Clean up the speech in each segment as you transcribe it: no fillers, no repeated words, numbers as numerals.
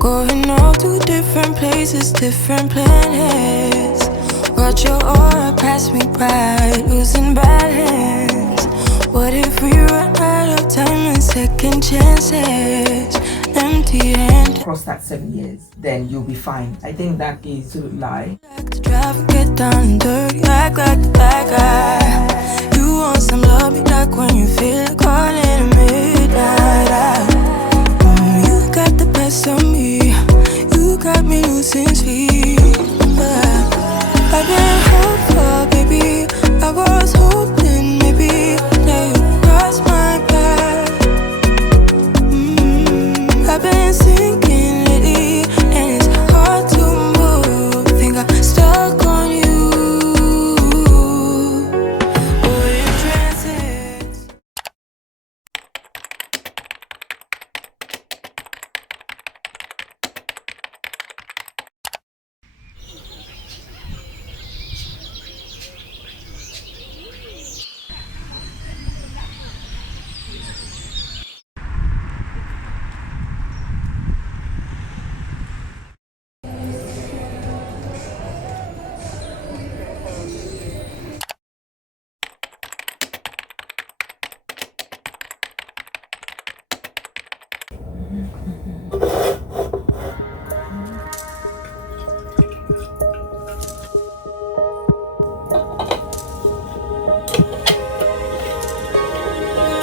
Going all to different places, different planets. Watch your aura pass me by, losing balance. What if we run out of time and second chances? Empty-handed. Across that 7 years, then you'll be fine. I think that is to lie. Like to drive and get down and dirty, act like the bad guy. You want some love, be like when you feel like calling at midnight. You got the best of me, you got me losing sleep. I've been hopeful, baby, I was hoping maybe that you crossed my path. I've been sinking lately, and it's hard to move. Think I'm stuck on you. We're in transit.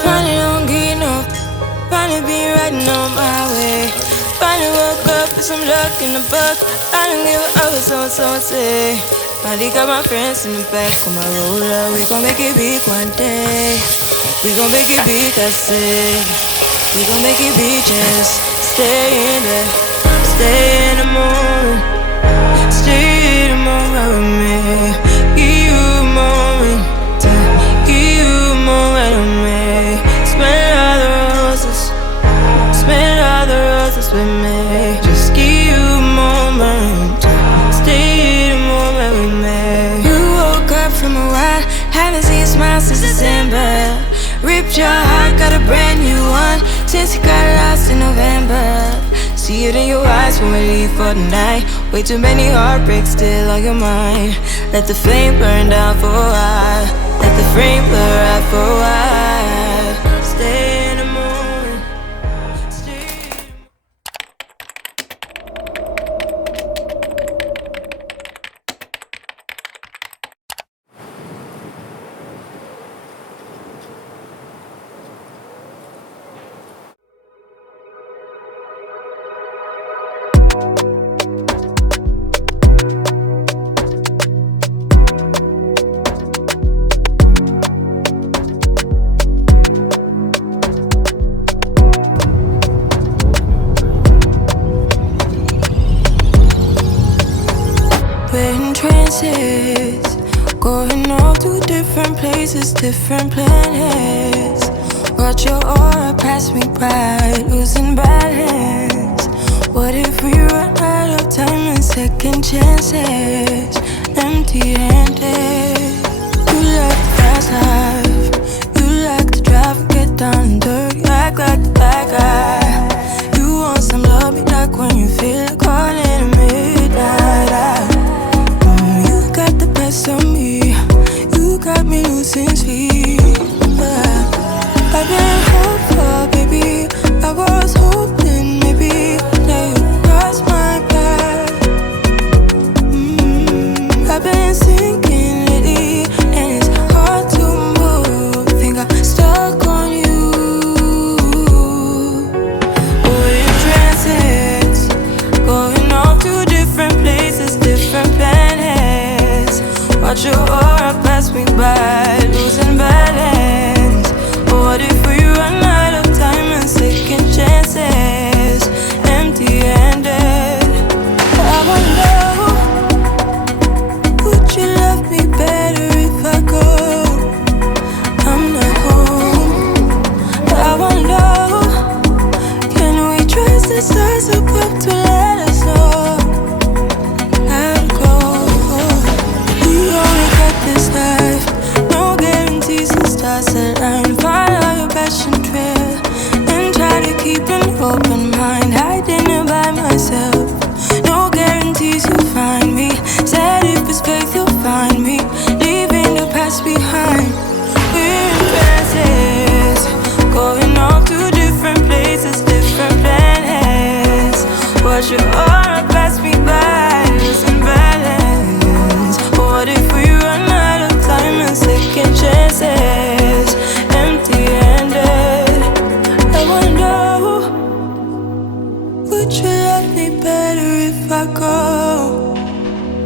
Finally don't get enough. Finally been riding on my way. Finally woke up with some luck in the book. I don't give a what someone say. Finally got my friends in the back of my roller. We gon' make it big one day. We gon' make it big, that's it. We gon' make it big, just stay in there. Stay in the moment. Stay in the moment with me. Give you a moment. Give you a moment with me. Smell all the roses. Smell all the roses with me. Just give you a moment. Stay in the moment with me. You woke up from a while. Haven't seen a smile since December. Ripped your heart, got a brand new one since you got lost in November. See it in your eyes when we leave for the night. Way too many heartbreaks still on your mind. Let the flame burn down for a while. Let the flame blur out for a while. Stay in the moment. Stay in the moment. We're in transit, going all to different places, different planets. Watch your aura pass me by, losing balance. What if we run out of time and second chances? Empty-handed. You like the fast life, you like to drive and get down and dirty, act like the bad guy. You want some love, be like when you feel like calling at midnight. You got the best of me, you got me losing sleep. I've been hopeful, baby, I was hoping maybe that you crossed my path. I've been sinking lately, and it's hard to move. Think I'm stuck on you. We're in transit, going all to different places, different planets. Watch your aura pass me by, losing balance. What if we run out of time and second chances? Empty-handed. I wonder, would you love me better if I go? I'm not home. I wonder, can we trust the stars above to let us know how to go? We only got this life, no guarantees and stars align. Follow your passion trail and try to keep an open mind. Hiding it by myself. Should aura pass me by, losing balance? What if we run out of time and second chances? Empty-handed. I wonder, would you love me better if I go?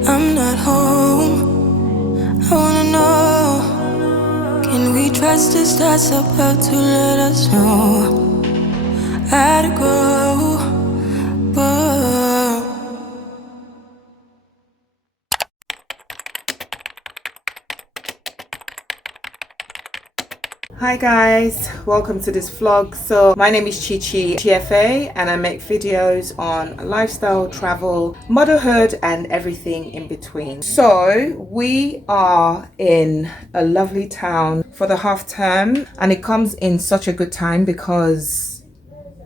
I'm not home. I wanna know, can we trust the stars above to let us know how to go? Whoa. Hi guys, welcome to this vlog. So my name is Chichi GFA and I make videos on lifestyle, travel, motherhood and everything in between. So we are in a lovely town for the half term and it comes in such a good time because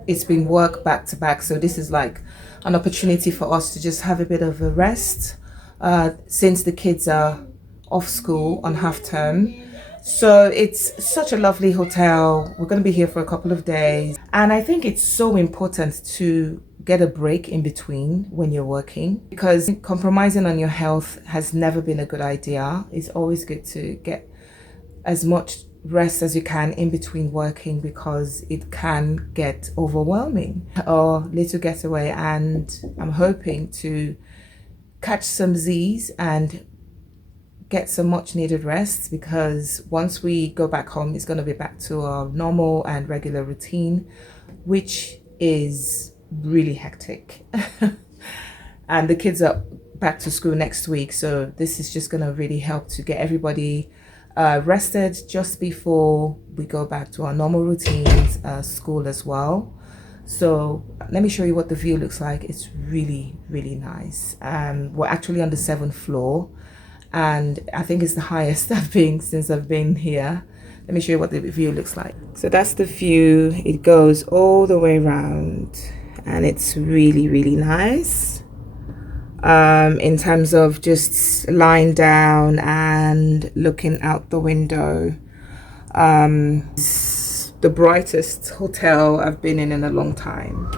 it's been work back to back. So this is like an opportunity for us to just have a bit of a rest since the kids are off school on half term. So it's such a lovely hotel. We're going to be here for a couple of days. And I think it's so important to get a break in between when you're working, because compromising on your health has never been a good idea. It's always good to get as much rest as you can in between working, because it can get overwhelming. Or little getaway, and I'm hoping to catch some Z's and get some much needed rest, because once we go back home it's going to be back to our normal and regular routine, which is really hectic. And the kids are back to school next week, so this is just going to really help to get everybody rested just before we go back to our normal routines, school as well. So let me show you what the view looks like. It's really nice. We're actually on the 7th floor and I think it's the highest I've been since I've been here. Let me show you what the view looks like. So that's the view. It goes all the way around and it's really nice. In terms of just lying down and looking out the window. It's the brightest hotel I've been in a long time.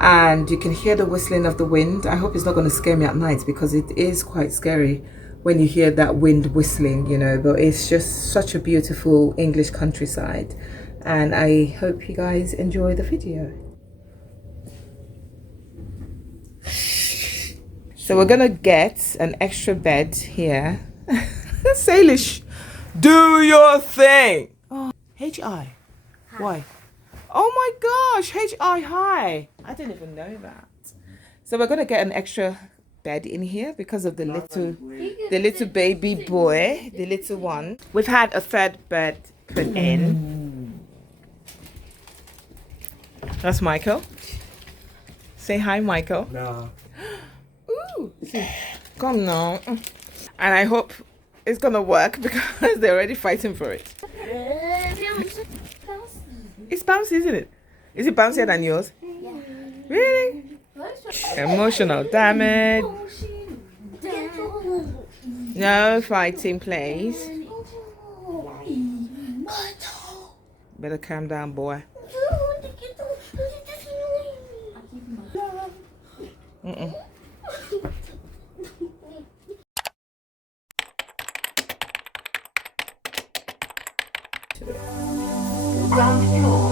And you can hear the whistling of the wind. I hope it's not going to scare me at night, because it is quite scary when you hear that wind whistling, you know, but it's just such a beautiful English countryside. And I hope you guys enjoy the video. So we're gonna get an extra bed here. Salish, do your thing. Oh, HI, why? Oh my gosh, HI, hi. I didn't even know that. So we're gonna get an extra bed in here because of the little baby boy, the little one. We've had a third bed put in. That's Michael. Say hi, Michael. No. Ooh, come now. And I hope it's gonna work because they're already fighting for it. It's bouncy, isn't it? Is it bouncier than yours? Yeah. Really? Emotional damage. No fighting, please. Better calm down, boy. Ground floor.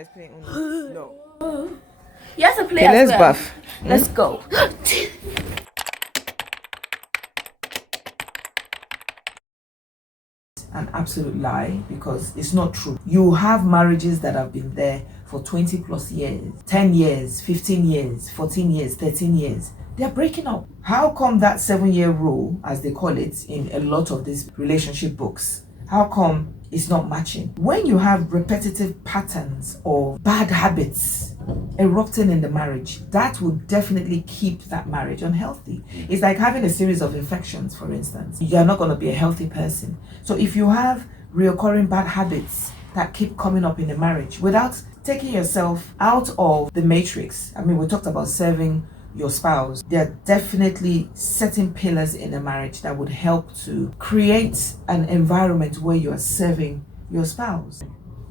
guys playing Uno? No. You have to play Okay, as let's well. buff. Let's go. An absolute lie, because it's not true. You have marriages that have been there for 20 plus years, 10 years, 15 years, 14 years, 13 years. They're breaking up. How come that 7-year rule, as they call it in a lot of these relationship books, how come it's not matching? When you have repetitive patterns of bad habits erupting in the marriage, that will definitely keep that marriage unhealthy. It's like having a series of infections, for instance. You're not going to be a healthy person. So if you have reoccurring bad habits that keep coming up in the marriage without taking yourself out of the matrix, I mean, we talked about serving your spouse, there are definitely certain pillars in a marriage that would help to create an environment where you are serving your spouse.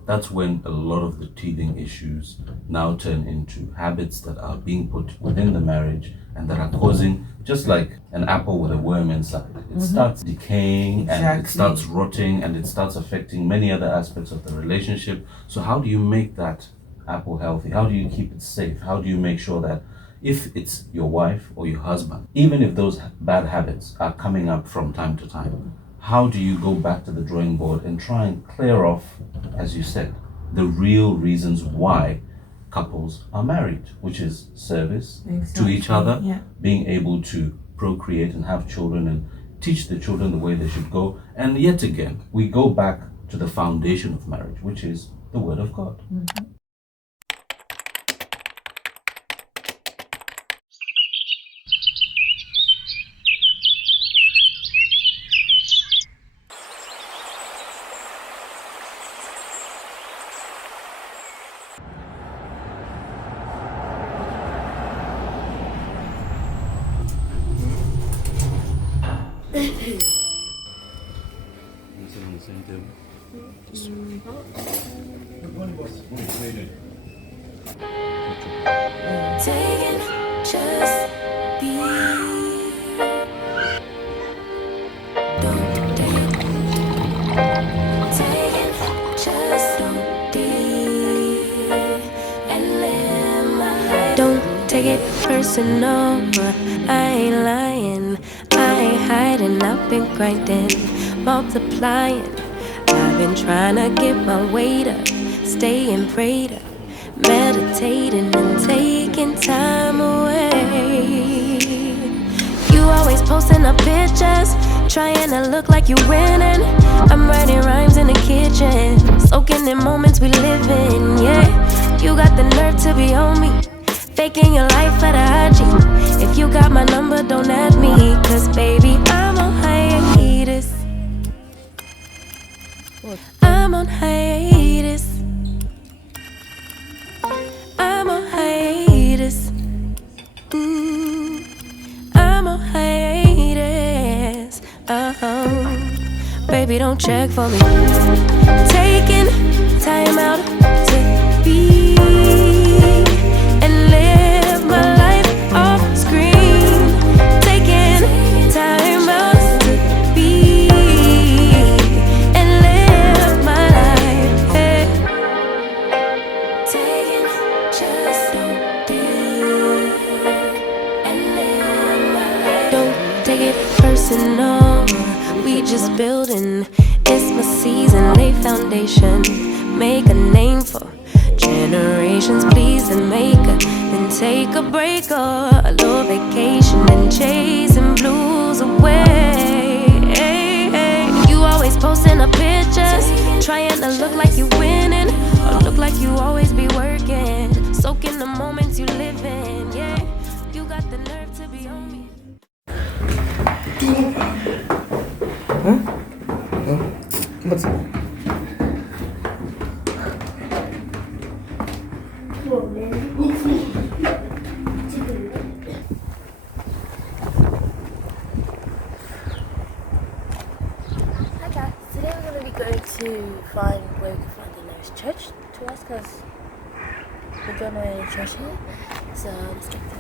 That's when a lot of the teething issues now turn into habits that are being put within the marriage and that are causing, just like an apple with a worm inside, it starts decaying and it starts rotting and it starts affecting many other aspects of the relationship. So how do you make that apple healthy? How do you keep it safe? How do you make sure that if it's your wife or your husband, even if those bad habits are coming up from time to time, how do you go back to the drawing board and try and clear off, as you said, the real reasons why couples are married, which is service to each other, being able to procreate and have children and teach the children the way they should go. And yet again, we go back to the foundation of marriage, which is the Word of God. Taking just be. Don't take. Taking just don't be. And live my life. Don't take it personal. I ain't lying. I ain't hiding. I've been grinding, multiplying. I've been trying to get my weight up, staying prayed up, meditating and taking time away. You always posting up pictures, trying to look like you winning. I'm writing rhymes in the kitchen, soaking in moments we live in. Yeah, you got the nerve to be on me, faking your life for the IG. If you got my number, don't add me, cause baby, I'm on hiatus. I'm on hiatus. I'm on hiatus. I'm on hiatus. Baby, don't check for me. Taking time out to be and live my life off screen. Taking time out to be and live my life. Hey. Taking just don't be and live my life. Don't take it personal. We just building. It's my season. Lay foundation. Make a name for generations. Please and make a. Then take a break or a little vacation and chasing blues away. You always posting up pictures, trying to look like you winning or look like you always be working, soaking the moments you live in. Yeah, you got the nerve to be on me. What's Hi guys, today we're going to be going to find where we can find the nearest church to us because we don't know any church here. So let's get to it.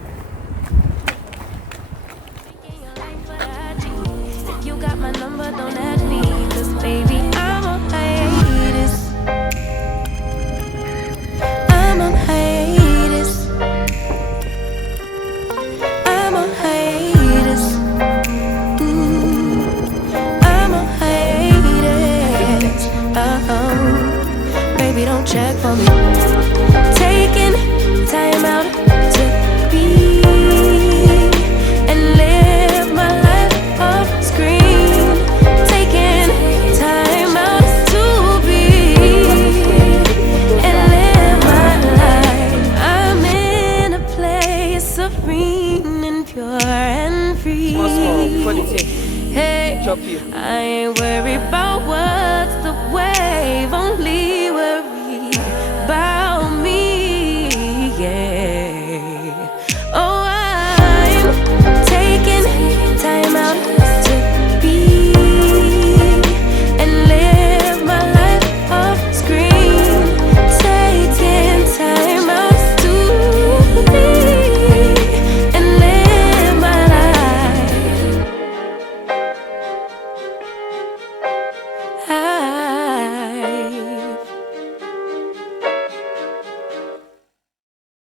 If you got my number, don't add me, cause baby, I'm on hiatus. don't check for me.